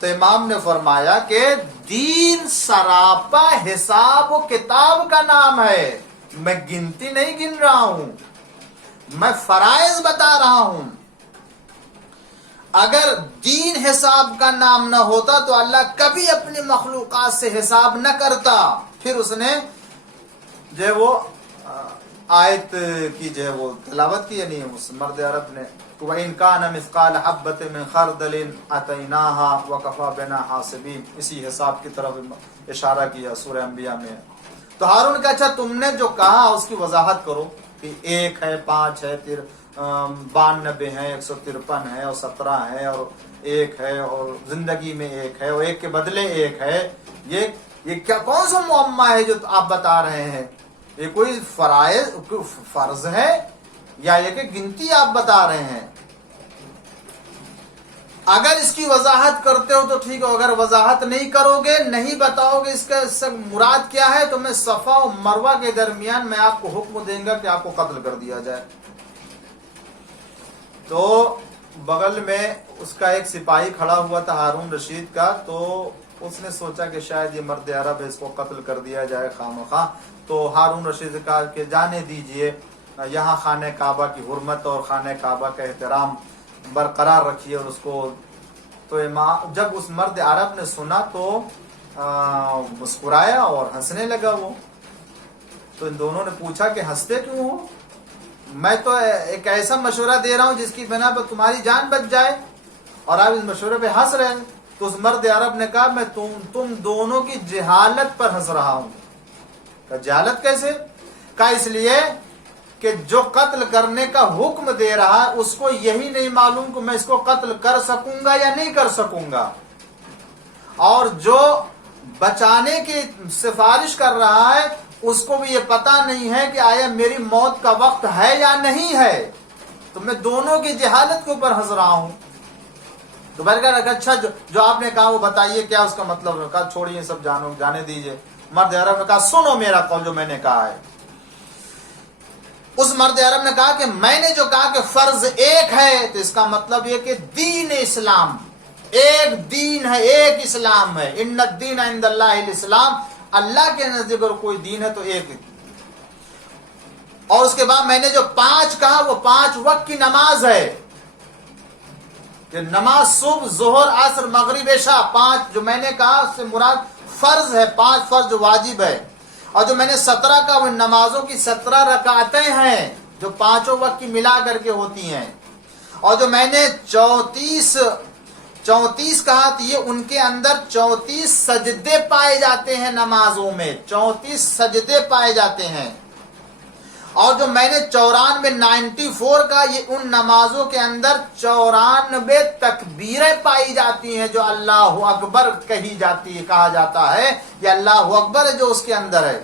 تو امام نے فرمایا کہ دین سراپا حساب و کتاب کا نام ہے، میں گنتی نہیں گن رہا ہوں، میں فرائض بتا رہا ہوں. اگر دین حساب کا نام نہ ہوتا تو اللہ کبھی اپنی مخلوقات سے حساب نہ کرتا. پھر اس نے جو وہ آیت کی جو ہے وہ تلاوت کی، یعنی اس مرد عرب نے وَإِنْ كَانَ مِثْقَالَ حَبَّةٍ مِّنْ خَرْدَلٍ أَتَيْنَاهَا وَكَفَىٰ بِنَا حَاسِبِينَ، اسی حساب کی طرف اشارہ کیا سورہ انبیاء میں۔ تو ہارون کا اچھا تم نے جو کہا اس کی وضاحت کرو کہ 1 ہے، 5 ہے، 92 ہے، 153 ہے، اور 17 ہے، اور 1 ہے، اور زندگی میں 1 ہے، اور 1 کے بدلے 1 ہے، یہ کیا کون سا معمہ ہے جو آپ بتا رہے ہیں؟ یہ کوئی فرض ہے یا یہ کہ گنتی آپ بتا رہے ہیں؟ اگر اس کی وضاحت کرتے ہو تو ٹھیک ہو، اگر وضاحت نہیں کرو گے، نہیں بتاؤ گے اس کا مراد کیا ہے، تو میں صفا و مروہ کے درمیان میں آپ کو حکم دیں گا کہ آپ کو قتل کر دیا جائے۔ تو بغل میں اس کا ایک سپاہی کھڑا ہوا تھا ہارون رشید کا، تو اس نے سوچا کہ شاید یہ مرد عرب ہے، اس کو قتل کر دیا جائے خامخواہ۔ تو ہارون رشید نے کہا کہ جانے دیجئے، یہاں خانہ کعبہ کی حرمت اور خانہ کعبہ کا احترام برقرار رکھیے، اور اس کو تو جب اس مرد عرب نے سنا تو مسکرایا اور ہنسنے لگا وہ۔ تو ان دونوں نے پوچھا کہ ہنستے کیوں ہو؟ میں تو ایک ایسا مشورہ دے رہا ہوں جس کی بنا پر تمہاری جان بچ جائے، اور آپ اس مشورے پہ ہنس رہے ہیں۔ تو اس مرد عرب نے کہا میں تم دونوں کی جہالت پر ہنس رہا ہوں۔ کہ جہالت کیسے؟ کہا اس لیے کہ جو قتل کرنے کا حکم دے رہا ہے اس کو یہی نہیں معلوم کہ میں اس کو قتل کر سکوں گا یا نہیں کر سکوں گا، اور جو بچانے کی سفارش کر رہا ہے اس کو بھی یہ پتا نہیں ہے کہ آیا میری موت کا وقت ہے یا نہیں ہے۔ تو میں دونوں کی جہالت کے اوپر ہنس رہا ہوں۔ تو میں نے کہا اچھا جو آپ نے کہا وہ بتائیے کیا اس کا مطلب ہے؟ کہا چھوڑیے سب، جانے دیجئے۔ مرد عرب نے کہا سنو میرا قول جو میں نے کہا ہے۔ اس مرد عرب نے کہا کہ میں نے جو کہا کہ فرض 1 ہے، تو اس کا مطلب یہ کہ دین اسلام ایک دین ہے، ایک اسلام ہے۔ ان الدین عند اللہ الاسلام، اللہ کے نزدیک اگر کوئی دین ہے تو ایک۔ اور اس کے بعد میں نے جو 5 کہا وہ 5 وقت کی نماز ہے، کہ نماز صبح، ظہر، عصر، مغرب، عشاء، 5 جو میں نے کہا اس سے مراد فرض ہے، 5 فرض جو واجب ہے۔ اور جو میں نے 17 کا وہ نمازوں کی 17 رکعتیں ہیں جو 5 وقت کی ملا کر کے ہوتی ہیں۔ اور جو میں نے 34 کہا تو یہ ان کے اندر 34 سجدے پائے جاتے ہیں، نمازوں میں 34 سجدے پائے جاتے ہیں۔ اور جو میں نے 94 کا، یہ ان نمازوں کے اندر 94 تکبیریں پائی جاتی ہیں جو اللہ اکبر کہا جاتا ہے، یہ اللہ اکبر ہے جو اس کے اندر ہے۔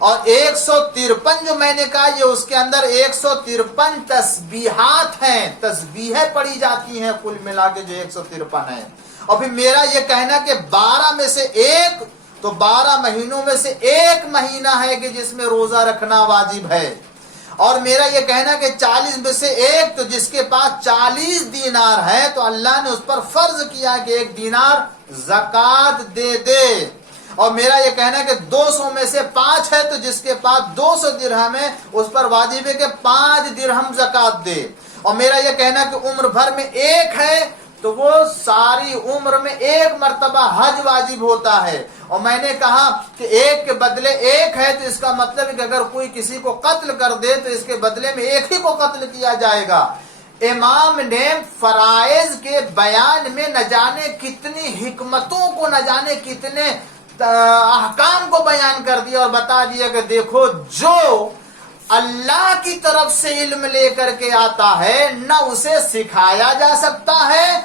اور 153 جو میں نے کہا یہ اس کے اندر 153 تسبیحات ہیں، تسبیحیں پڑھی جاتی ہیں کل ملا کے جو 153 ہیں۔ اور پھر میرا یہ کہنا کہ 12 میں سے 1، تو 12 مہینوں میں سے 1 مہینہ ہے کہ جس میں روزہ رکھنا واجب ہے۔ اور میرا یہ کہنا کہ 40 میں سے 1، تو جس کے پاس 40 دینار ہے تو اللہ نے اس پر فرض کیا کہ 1 دینار زکوٰۃ دے دے۔ اور میرا یہ کہنا کہ 200 میں سے 5 ہے، تو جس کے پاس 200 درہم ہے اس پر واجب ہے کہ 5 درہم زکوٰۃ دے۔ اور میرا یہ کہنا کہ عمر بھر میں 1 ہے تو وہ ساری عمر میں 1 مرتبہ حج واجب ہوتا ہے۔ اور میں نے کہا کہ 1 کے بدلے 1 ہے، تو اس کا مطلب ہے کہ اگر کوئی کسی کو قتل کر دے تو اس کے بدلے میں 1 ہی کو قتل کیا جائے گا۔ امام نے فرائض کے بیان میں نہ جانے کتنی حکمتوں کو، نہ جانے کتنے احکام کو بیان کر دیا، اور بتا دیا کہ دیکھو جو اللہ کی طرف سے علم لے کر کے آتا ہے نہ اسے سکھایا جا سکتا ہے،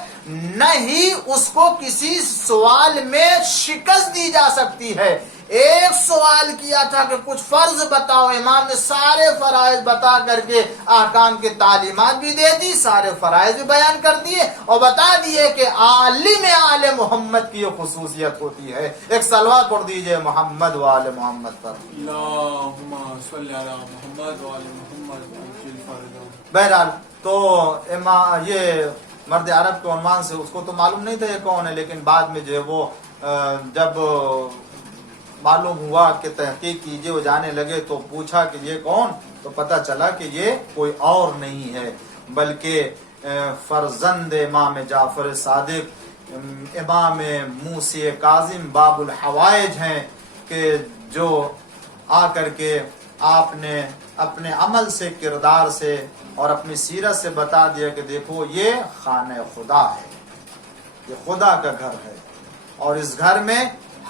نہ ہی اس کو کسی سوال میں شکست دی جا سکتی ہے۔ ایک سوال کیا تھا کہ کچھ فرض بتاؤ، امام نے سارے فرائض بتا کر کے احکام کی تعلیمات بھی دے دی، سارے فرائض بھی بیان کر دیے، اور بتا دیے کہ عالم آل محمد کی یہ خصوصیت ہوتی ہے۔ ایک صلوات پڑھ دیجئے محمد و آل محمد پر۔ اللہم صلی علی محمد و آل محمد۔ بہرحال تو یہ مرد عرب کے عنوان سے اس کو تو معلوم نہیں تھا یہ کون ہے، لیکن بعد میں جو ہے وہ جب معلوم ہوا کہ تحقیق کیجئے وہ جانے لگے تو پوچھا کہ یہ کون، تو پتہ چلا کہ یہ کوئی اور نہیں ہے بلکہ فرزند امام جعفر صادق، امام موسی کاظم باب الحوائج ہیں، کہ جو آ کر کے آپ نے اپنے عمل سے، کردار سے اور اپنی سیرت سے بتا دیا کہ دیکھو یہ خانہ خدا ہے، یہ خدا کا گھر ہے، اور اس گھر میں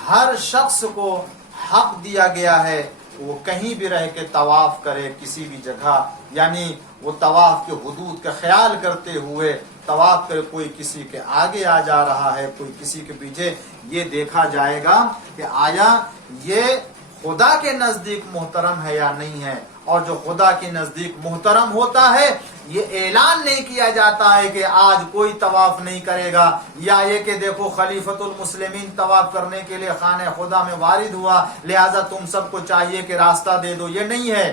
ہر شخص کو حق دیا گیا ہے وہ کہیں بھی رہ کے طواف کرے، کسی بھی جگہ، یعنی وہ طواف کے حدود کا خیال کرتے ہوئے طواف کرے، کوئی کسی کے آگے آ جا رہا ہے، کوئی کسی کے پیچھے، یہ دیکھا جائے گا کہ آیا یہ خدا کے نزدیک محترم ہے یا نہیں ہے۔ اور جو خدا کے نزدیک محترم ہوتا ہے یہ اعلان نہیں کیا جاتا ہے کہ آج کوئی طواف نہیں کرے گا، یا یہ کہ دیکھو خلیفۃ المسلمین طواف کرنے کے لیے خانہ خدا میں وارد ہوا لہذا تم سب کو چاہیے کہ راستہ دے دو، یہ نہیں ہے۔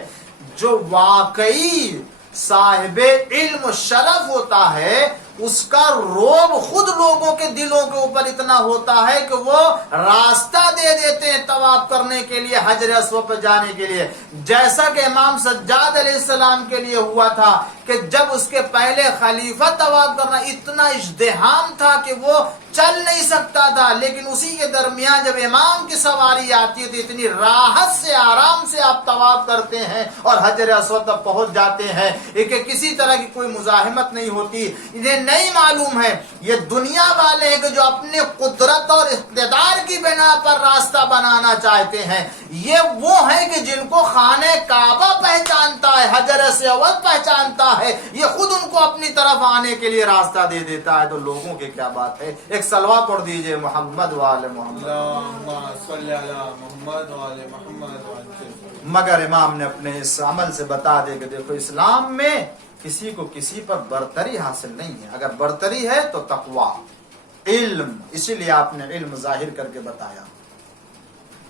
جو واقعی صاحب علم شرف ہوتا ہے اس کا روب خود لوگوں کے دلوں کے اوپر اتنا ہوتا ہے کہ وہ راستہ دے دیتے ہیں طواف کرنے کے لیے، حجر اسود پر جانے کے لیے، جیسا کہ امام سجاد علیہ السلام کے لیے ہوا تھا کہ جب اس کے پہلے خلیفہ طواف کرنا اتنا ازدحام تھا کہ وہ چل نہیں سکتا تھا، لیکن اسی کے درمیان جب امام کی سواری آتی ہے تو اتنی راحت سے، آرام سے آپ طواف کرتے ہیں اور حجر اسود تک پہنچ جاتے ہیں کہ کسی طرح کی کوئی مزاحمت نہیں ہوتی۔ انہیں نہیں معلوم ہے یہ دنیا والے ہیں کہ جو اپنے قدرت اور اقتدار کی بنا پر راستہ بنانا چاہتے ہیں، یہ وہ ہیں کہ جن کو خانہ کعبہ پہچانتا ہے، حجر اسود پہچانتا ہے، یہ خود ان کو اپنی طرف آنے کے لیے راستہ دے دیتا ہے، تو لوگوں کی کیا بات ہے۔ ایک صلوات پڑھ دیجئے محمد وآل محمد۔ اللہم صلی علی محمد وآل محمد۔ مگر امام نے اپنے اس عمل سے بتا دے کہ دیکھو اسلام میں کسی کو کسی پر برتری حاصل نہیں ہے، اگر برتری ہے تو تقوی، علم، اسی لیے آپ نے علم ظاہر کر کے بتایا۔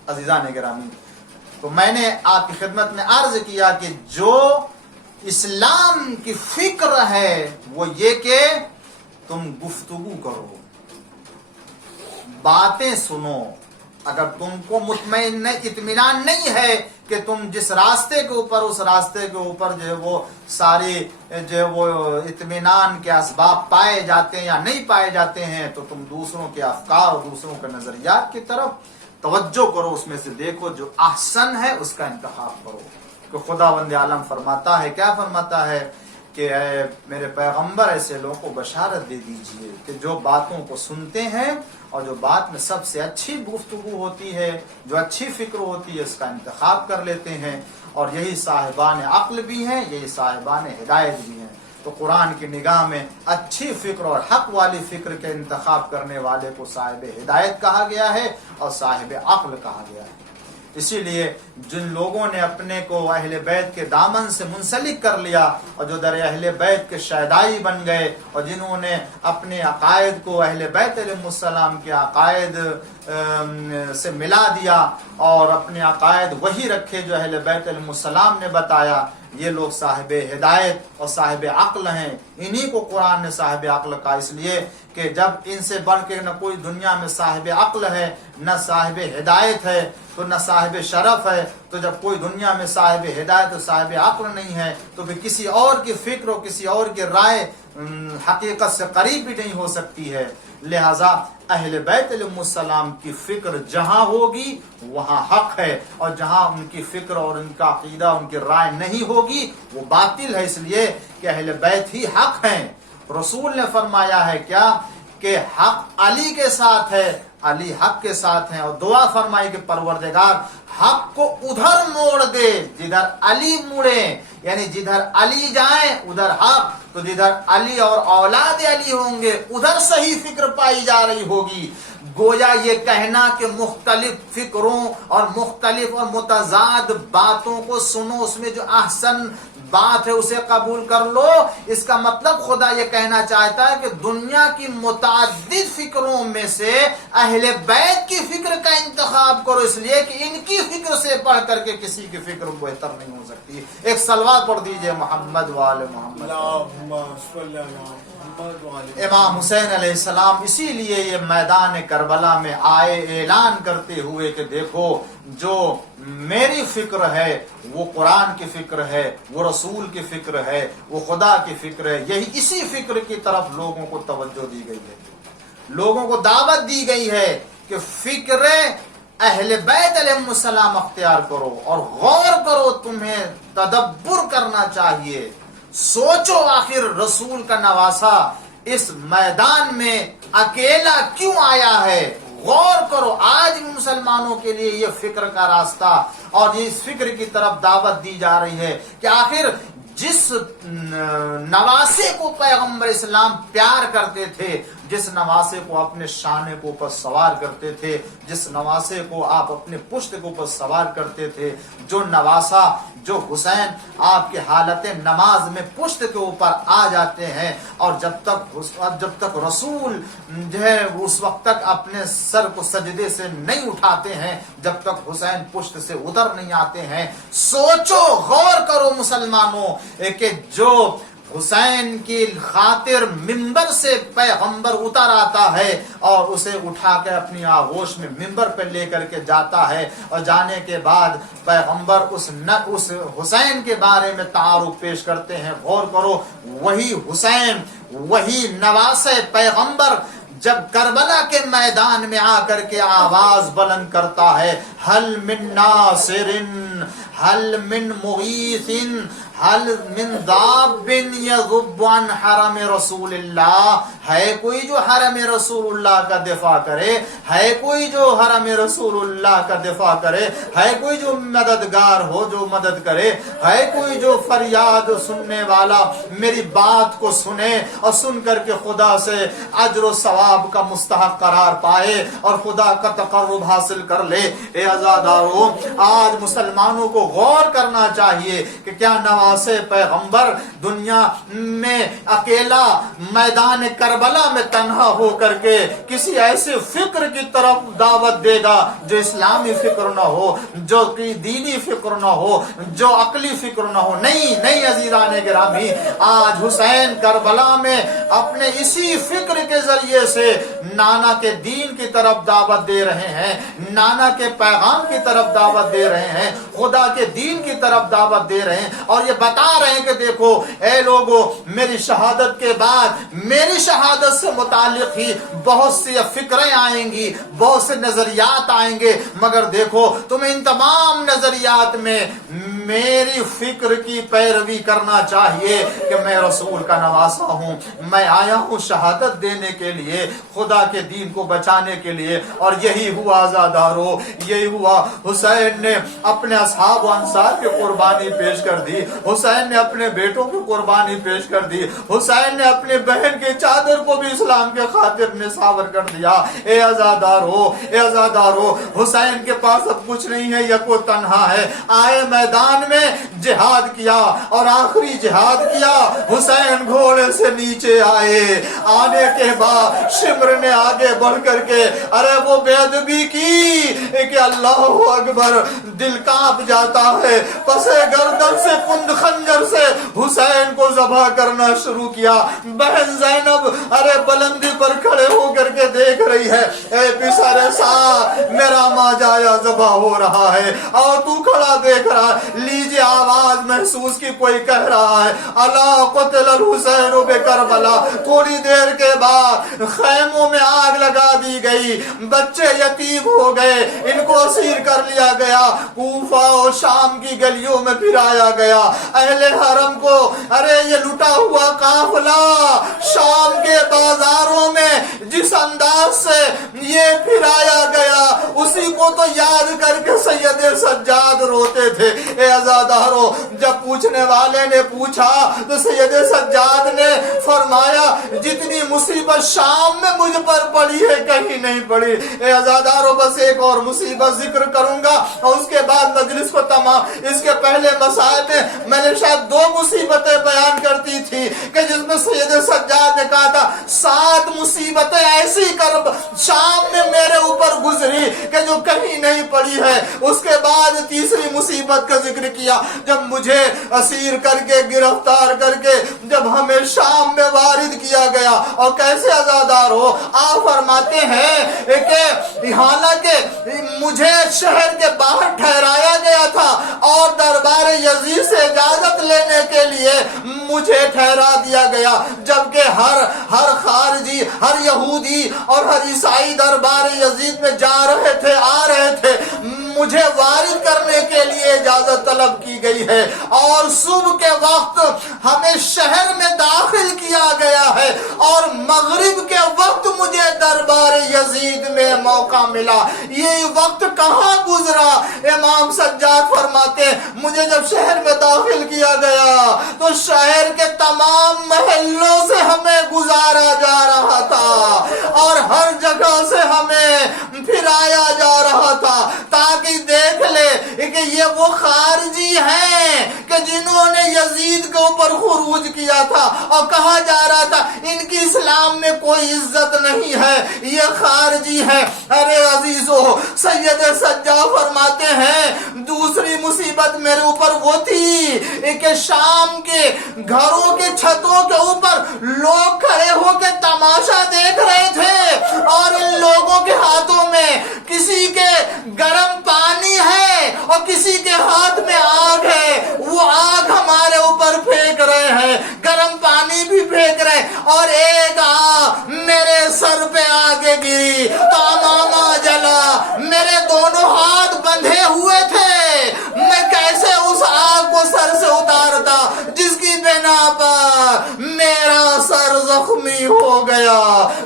عزیزان گرامی، تو میں نے آپ کی خدمت میں عرض کیا کہ جو اسلام کی فکر ہے وہ یہ کہ تم گفتگو کرو، باتیں سنو، اگر تم کو مطمئن اطمینان نہیں ہے کہ تم جس راستے کے اوپر، اس راستے کے اوپر جو ہے وہ ساری جو ہے وہ اطمینان کے اسباب پائے جاتے ہیں یا نہیں پائے جاتے ہیں، تو تم دوسروں کے افکار اور دوسروں کے نظریات کی طرف توجہ کرو، اس میں سے دیکھو جو احسن ہے اس کا انتخاب کرو۔ کہ خداوند عالم فرماتا ہے، کیا فرماتا ہے کہ اے میرے پیغمبر ایسے لوگوں کو بشارت دے دیجئے کہ جو باتوں کو سنتے ہیں اور جو بات میں سب سے اچھی گفتگو ہوتی ہے، جو اچھی فکر ہوتی ہے، اس کا انتخاب کر لیتے ہیں، اور یہی صاحبان عقل بھی ہیں، یہی صاحبان ہدایت بھی ہیں۔ تو قرآن کی نگاہ میں اچھی فکر اور حق والی فکر کے انتخاب کرنے والے کو صاحب ہدایت کہا گیا ہے اور صاحب عقل کہا گیا ہے۔ اسی لیے جن لوگوں نے اپنے کو اہل بیت کے دامن سے منسلک کر لیا اور جو در اہل بیت کے شیدائی بن گئے، اور جنہوں نے اپنے عقائد کو اہل بیت علیہ السلام کے عقائد سے ملا دیا اور اپنے عقائد وہی رکھے جو اہل بیت علیہ السلام نے بتایا، یہ لوگ صاحب ہدایت اور صاحب عقل ہیں۔ انہی کو قرآن نے صاحب عقل کہا، اس لیے کہ جب ان سے بڑھ کے نہ کوئی دنیا میں صاحب عقل ہے، نہ صاحب ہدایت ہے، تو نہ صاحب شرف ہے، تو جب کوئی دنیا میں صاحب ہدایت اور صاحب عقل نہیں ہے تو پھر کسی اور کی فکر اور کسی اور کی رائے حقیقت سے قریب بھی نہیں ہو سکتی ہے۔ لہذا اہل بیت علیہ السلام کی فکر جہاں ہوگی وہاں حق ہے، اور جہاں ان کی فکر اور ان کا عقیدہ، ان کی رائے نہیں ہوگی وہ باطل ہے، اس لیے کہ اہل بیت ہی حق ہیں۔ رسول نے فرمایا ہے کیا کہ حق علی کے ساتھ ہے، علی حق کے ساتھ ہیں، اور دعا فرمائی کہ پروردگار حق کو ادھر موڑ دے جدھر علی مڑے، یعنی جدھر علی جائیں ادھر حق، تو جدھر علی اور اولاد علی ہوں گے ادھر صحیح فکر پائی جا رہی ہوگی۔ گویا یہ کہنا کہ مختلف فکروں اور مختلف اور متضاد باتوں کو سنو، اس میں جو احسن بات ہے اسے قبول کر لو، اس کا مطلب خدا یہ کہنا چاہتا ہے کہ دنیا کی متعدد فکروں میں سے اہل بیت کی فکر کا انتخاب کرو، اس لیے کہ ان کی فکر سے پڑھ کر کے کسی کی فکر بہتر نہیں ہو سکتی۔ ایک صلوات پڑھ دیجئے محمد وآل محمد۔ اللہم صلی علی محمد وآل امام حسین علیہ السلام اسی لیے یہ میدان کربلا میں آئے اعلان کرتے ہوئے کہ دیکھو جو میری فکر ہے وہ قرآن کی فکر ہے، وہ رسول کی فکر ہے، وہ خدا کی فکر ہے، یہی اسی فکر کی طرف لوگوں کو توجہ دی گئی ہے، لوگوں کو دعوت دی گئی ہے کہ فکر اہل بیت علیہ السلام اختیار کرو اور غور کرو، تمہیں تدبر کرنا چاہیے. سوچو آخر رسول کا نواسا اس میدان میں اکیلا کیوں آیا ہے. غور کرو. آج بھی مسلمانوں کے لیے یہ فکر کا راستہ اور اس فکر کی طرف دعوت دی جا رہی ہے کہ آخر جس نواسے کو پیغمبر اسلام پیار کرتے تھے، جس نواسے کو اپنے شانے کو اوپر سوار کرتے تھے، جس نواسے کو آپ اپنے پشت کے اوپر سوار کرتے تھے، جو نواسا جو حسین آپ کے حالت نماز میں پشت کے اوپر آ جاتے ہیں اور جب تک رسول جو ہے اس وقت تک اپنے سر کو سجدے سے نہیں اٹھاتے ہیں، جب تک حسین پشت سے اتر نہیں آتے ہیں. سوچو، غور کرو مسلمانوں کہ جو حسین کی خاطر ممبر سے پیغمبر اتر آتا ہے اور اسے اٹھا کے اپنی آغوش میں ممبر پہ لے کر کے جاتا ہے، اور جانے کے بعد پیغمبر اس حسین کے بارے میں تعارف پیش کرتے ہیں. غور کرو، وہی حسین، وہی نواسے پیغمبر جب کربلا کے میدان میں آ کر کے آواز بلند کرتا ہے، حل من ناصر حل من مغیث حل من ضاب یذب عن حرم رسول اللہ. ہے کوئی جو حرم رسول اللہ کا دفاع کرے، ہے کوئی جو حرم رسول اللہ کا دفاع کرے، ہے کوئی جو مددگار ہو جو مدد کرے، ہے کوئی جو فریاد سننے والا میری بات کو سنے اور سن کر کے خدا سے اجر و ثواب کا مستحق قرار پائے اور خدا کا تقرب حاصل کر لے. اے عزادارو، آج مسلمانوں کو غور کرنا چاہیے کہ کیا نواسے پیغمبر دنیا میں اکیلا میدان کربلا میں تنہا ہو کر کے کسی ایسے فکر کی طرف دعوت دے گا جو اسلامی فکر نہ ہو، جو دینی فکر نہ ہو، جو عقلی فکر نہ ہو؟ نہیں عزیزان گرامی، آج حسین کربلا میں اپنے اسی فکر کے ذریعے سے نانا کے دین کی طرف دعوت دے رہے ہیں، نانا کے پیغام کی طرف دعوت دے رہے ہیں، خدا کے دین کی طرف دعوت دے رہے ہیں، اور یہ بتا رہے ہیں کہ دیکھو اے لوگو، میری شہادت کے بعد میری شہادت سے متعلق ہی بہت سی فکریں آئیں گی، بہت سے نظریات آئیں گے، مگر دیکھو تمہیں ان تمام نظریات میں میری فکر کی پیروی کرنا چاہیے کہ میں رسول کا نواسا ہوں، میں آیا ہوں شہادت دینے کے لیے، خدا کے دین کو بچانے کے لیے. اور یہی ہوا آزادارو، یہی ہوا. حسین نے اپنے اصحاب و انصار کی قربانی پیش کر دی، حسین نے اپنے بیٹوں کی قربانی پیش کر دی، حسین نے اپنی بہن کی چادر کو بھی اسلام کے خاطر نثار کر دیا. اے عزادارو، حسین کے پاس اب کچھ نہیں ہے، یکو تنہا ہے، آئے میدان میں جہاد کیا اور آخری جہاد کیا. حسین گھوڑے سے نیچے آئے، آنے کے بعد شمر نے آگے بڑھ کر کے ارے وہ بے ادبی کی کہ اللہ اکبر، دل کانپ جاتا ہے. پسے گردن سے کند خنجر سے حسین کو ذبح کرنا شروع کیا. بہن زینب ارے بلندی پر کھڑے ہو کر کے دیکھ رہی ہے، اے پسر سا میرا ماجایا ذبح ہو رہا ہے اور تو کھڑا دیکھ رہا ہے. لیجیے آواز محسوس کی کوئی کہہ رہا ہے اللہ قتل الحسین بکربلا. تھوڑی دیر کے بعد خیموں میں آگ لگا دی گئی، بچے یتیم ہو گئے، ان کو اسیر کر لیا گیا، کوفہ اور شام کی گلیوں میں پھرایا گیا. اہل حرم کو ارے یہ لٹا ہوا قافلہ شام کے بازاروں میں جس انداز سے یہ پھرایا گیا، اسی کو تو یاد کر کے سید سجاد روتے تھے. اے عزادارو، جب پوچھنے والے نے پوچھا تو سید سجاد نے فرمایا جتنی مصیبت شام میں مجھ پر پڑی ہے کہیں نہیں پڑی. اے عزادارو، بس ایک اور مصیبت ذکر کروں گا اور اس کے بعد مجلس کو تمام. اس کے پہلے مسائل میں نے شاید 2 مصیبتیں بیان کرتی تھی کہ جس میں سید سجاد نے کہا تھا 7 مصیبتیں ایسی کرب شام میں میرے اوپر گزری کہ جو کہیں نہیں پڑی ہے. اس کے بعد تیسری مصیبت کا ذکر کیا جب مجھے اسیر کر کے گرفتار کر کے جب ہمیں شام میں وارد کیا گیا. اور کیسے عزادار ہو، آپ فرماتے ہیں کہ حالانکہ مجھے شہر کے باہر ٹھہرایا گیا تھا اور دربار یزید سے اجازت لینے کے لیے مجھے ٹھہرا دیا گیا، جبکہ ہر خارجی، ہر یہودی اور ہر عیسائی دربار یزید میں جا رہے تھے، آ رہے تھے، مجھے وارد کرنے کے لیے اجازت طلب کی گئی ہے، اور صبح کے وقت ہمیں شہر میں داخل کیا گیا ہے، اور مغرب کے وقت مجھے دربار یزید میں موقع ملا۔ یہ وقت کہاں گزرا؟ امام سجاد فرماتے ہیں مجھے جب شہر میں داخل کیا گیا تو شہر کے تمام محلوں سے ہمیں گزارا جا رہا تھا، اور ہر جگہ سے ہمیں پھرایا جا رہا تھا تاکہ دیکھ لے کہ یہ وہ خارجی ہیں کہ جنہوں نے یزید کے اوپر خروج کیا تھا، اور کہا جا رہا تھا ان کی اسلام میں کوئی عزت نہیں ہے، یہ خارجی ہیں۔ ارے عزیزو، سید سجاد فرماتے ہیں دوسری مصیبت میرے اوپر وہ تھی کہ شام کے گھروں کے چھتوں کے اوپر لوگ کھڑے ہو کے تماشا دیکھ رہے تھے، اور ان لوگوں کے ہاتھوں میں کسی کے گرم پانی ہے اور کسی کے ہاتھ میں آگ ہے، وہ آگ ہمارے اوپر پھینک رہے ہیں، گرم پانی بھی پھینک رہے ہیں، اور ایک آگ میرے سر پہ آگے گری تو امامہ جلا، میرے دونوں ہاتھ بندھے ہوئے تھے، میں کیسے اس آگ کو سر سے اتارتا جس کی بنا پر میرا سر زخمی ہو گیا،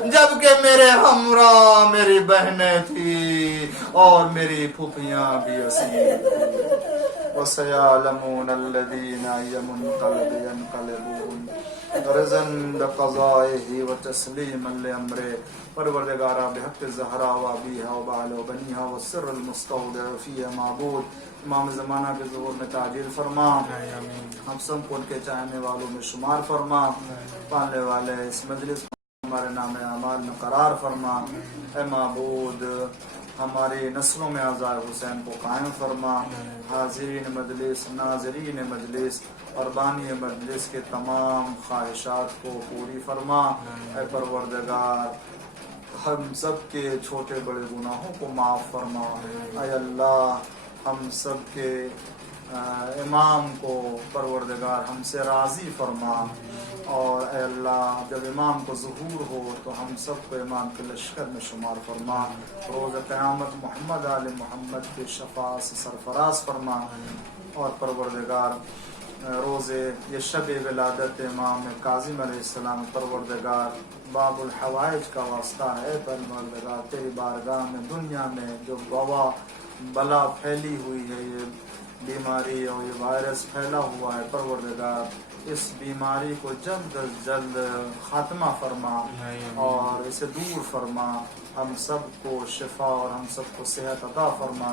جبکہ میرے ہمراہ میری بہنیں تھی اور میری پھوپھیاں بھی اسیر تھی۔ وَسَيَعْلَمُونَ الَّذِينَ أَيَّ مُنقَلَبٍ يَنقَلِبُونَ رضا بقضائه وتسلیما لامره۔ پروردگارا بحق زہرا و ابیہا و بعل و بنیہا و سر المستودع فیہ معبود، امام زمانہ کے ظہور میں تعجیل فرما، ہم سب کو ان کے چاہنے والوں میں شمار فرما، پالنے والے اس مجلس ہمارے نام اعمال میں قرار فرما۔ اے معبود، ہماری نسلوں میں عزائے حسین کو قائم فرما، حاضرین مجلس، ناظرین مجلس اور بانی مجلس کے تمام خواہشات کو پوری فرما۔ اے پروردگار، ہم سب کے چھوٹے بڑے گناہوں کو معاف فرما۔ اے اللہ، ہم سب کے امام کو پروردگار ہم سے راضی فرما، اور اے اللہ جب امام کو ظہور ہو تو ہم سب کو امام کے لشکر میں شمار فرما، روز قیامت محمد آل محمد کے شفاعت سے سرفراز فرما، اور پروردگار روز یہ شب ولادت امام کاظم علیہ السلام، پروردگار باب الحوائج کا واسطہ ہے، پروردگار تیری بارگاہ میں دنیا میں جو وبا بلا پھیلی ہوئی ہے، یہ بیماری اور یہ وائرس پھیلا ہوا ہے، پروردگار اس بیماری کو جلد از جلد خاتمہ فرما اور اسے دور فرما، ہم سب کو شفا اور ہم سب کو صحت عطا فرما۔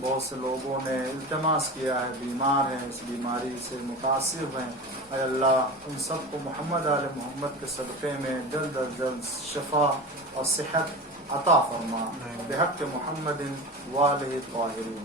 بہت سے لوگوں نے التماس کیا ہے، بیمار ہیں، اس بیماری سے متاثر ہیں، اے اللہ ان سب کو محمد آل محمد کے صدقے میں جلد از جلد شفا اور صحت عطا فرما، بحق محمد والہ الطاہرین۔